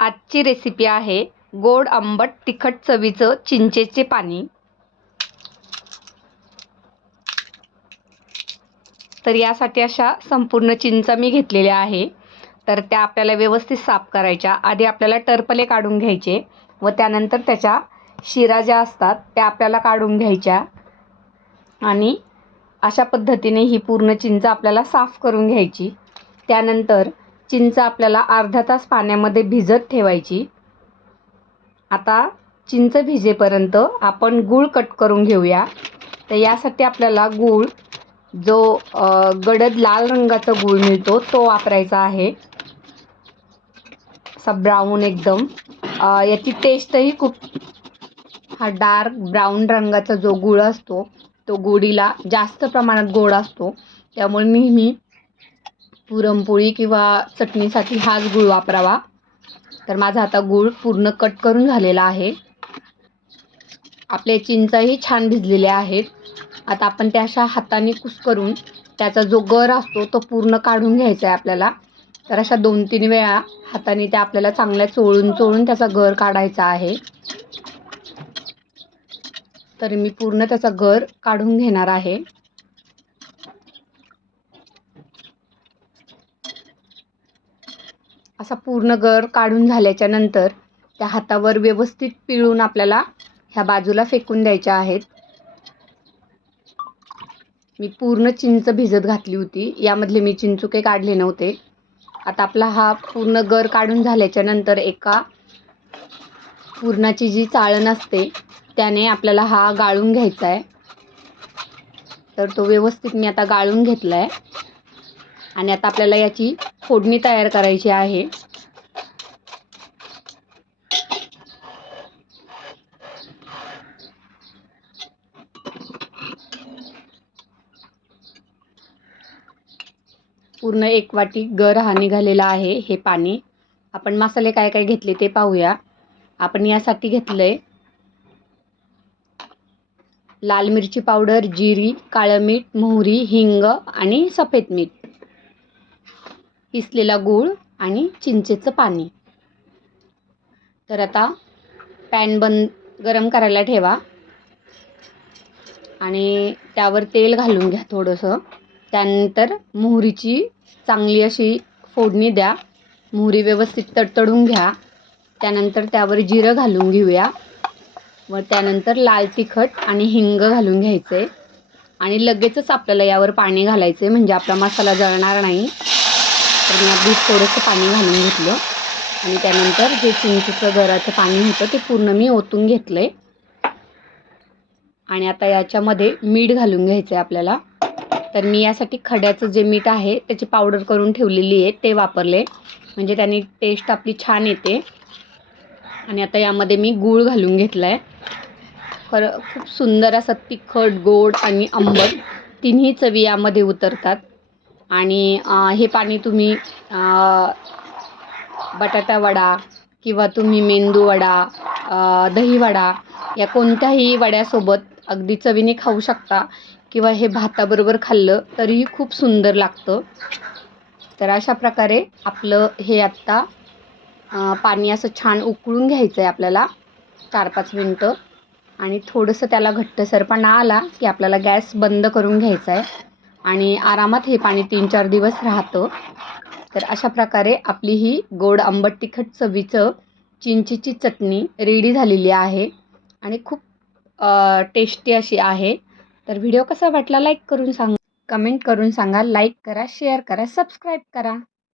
आजची रेसिपी आहे गोड आंबट तिखट चवीचं चिंचेचे पाणी. तर यासाठी अशा संपूर्ण चिंचा मी घेतलेल्या आहे. तर त्या आपल्याला व्यवस्थित साफ करायच्या. आधी आपल्याला टरपले काढून घ्यायचे व त्यानंतर त्याच्या शिरा ज्या असतात त्या आपल्याला काढून घ्यायच्या. आणि अशा पद्धतीने ही पूर्ण चिंच आपल्याला साफ करून घ्यायची. त्यानंतर चिंच आपल्याला अर्धा तास पाण्यामध्ये भिजत ठेवायची. आता चिंच भिजेपर्यंत आपण गूळ कट करून घेऊया. तर यासाठी आपल्याला गूळ जो गडद लाल रंगाचा गूळ मिळतो तो वापरायचा आहे. असा ब्राऊन एकदम. याची टेस्टही खूप हा डार्क ब्राऊन रंगाचा जो गूळ असतो तो गोडीला जास्त प्रमाणात गोड असतो. त्यामुळे नेहमी पुरणपोळी किंवा चटणीसाठी हाच गूळ वापरावा. तर माझा आता गूळ पूर्ण कट करून झालेला आहे. आपले चिंचाही छान भिजलेल्या आहेत. आता आपण त्या अशा हाताने कुस्करून त्याचा जो गर असतो तो पूर्ण काढून घ्यायचा आहे आपल्याला. तर अशा दोन तीन वेळा हाताने त्या आपल्याला चांगल्या चोळून चोळून त्याचा गर काढायचा आहे. तर मी पूर्ण त्याचा गर काढून घेणार आहे. असा पूर्ण गर काढून झाल्याच्यानंतर त्या हातावर व्यवस्थित पिळून आपल्याला ह्या बाजूला फेकून द्यायच्या आहेत. मी पूर्ण चिंच भिजत घातली होती. यामधले मी चिंचुके काढले नव्हते. आता आपला हा पूर्ण गर काढून झाल्याच्यानंतर एका पूर्णाची जी चाळण असते त्याने आपल्याला हा गाळून घ्यायचा आहे तर तो व्यवस्थित मी आता गाळून घेतला आहे आणि आता आपल्याला याची फोडणी तयार करायची आहे. पूर्ण एक वाटी गर हा निघालेला आहे हे पाणी. आपण मसाले काय काय घेतले ते पाहूया. आपण यासाठी घेतलं आहे लाल मिरची पावडर जिरी काळं मीठ मोहरी हिंग आणि सफेद मीठ. किसलेला गूळ आणि चिंचेचं पाणी. तर आता पॅन बंद गरम करायला ठेवा. आणि त्यावर तेल घालून घ्या थोडंसं. त्यानंतर मोहरीची चांगली अशी फोडणी द्या. मोहरी व्यवस्थित तडतडून घ्या. त्यानंतर त्यावर जिरं घालून घेऊया. व त्यानंतर लाल तिखट आणि हिंग घालून घ्यायचे. आणि लगेचच आपल्याला यावर पाणी घालायचं. आहे म्हणजे आपला मसाला जळणार नाही. तर मी आधी थोडंसं पाणी घालून घेतलं. आणि त्यानंतर जे चिंचेचं गराचं पाणी होतं ते पूर्ण मी ओतून घेतलं आहे आणि आता याच्यामध्ये मीठ घालून घ्यायचं आहे आपल्याला. तर मी यासाठी खड्याचं जे मीठ आहे त्याची पावडर करून ठेवलेली आहे ते वापरले म्हणजे त्याने टेस्ट आपली छान येते. आणि आता यामध्ये मी गूळ घालून घेतला आहे खरं खूप सुंदर असं तिखट गोड आणि आंबट तिन्ही चवी यामध्ये उतरतात. आणि हे पाणी तुम्ही बटाटा वडा किंवा तुम्ही मेंदू वडा दही वडा या कोणत्याही वड्यासोबत अगदी चवीने खाऊ शकता किंवा हे भाताबरोबर खाल्लं तरीही खूप सुंदर लागतं. तर अशा प्रकारे आपलं हे आत्ता पाणी असं छान उकळून घ्यायचं आहे आपल्याला चार पाच मिनटं आणि थोडंसं त्याला घट्टसरपणा आला की आपल्याला गॅस बंद करून घ्यायचा आहे आणि आरामात हे पाणी तीन चार दिवस राहतं. तर अशा प्रकारे आपली ही गोड आंबट तिखट चवीचं चिंचेची चटणी रेडी झालेली आहे आणि खूप टेस्टी अशी आहे. तर व्हिडिओ कसा वाटला लाईक करून सांग कमेंट करून सांगा लाईक करा शेअर करा सबस्क्राईब करा.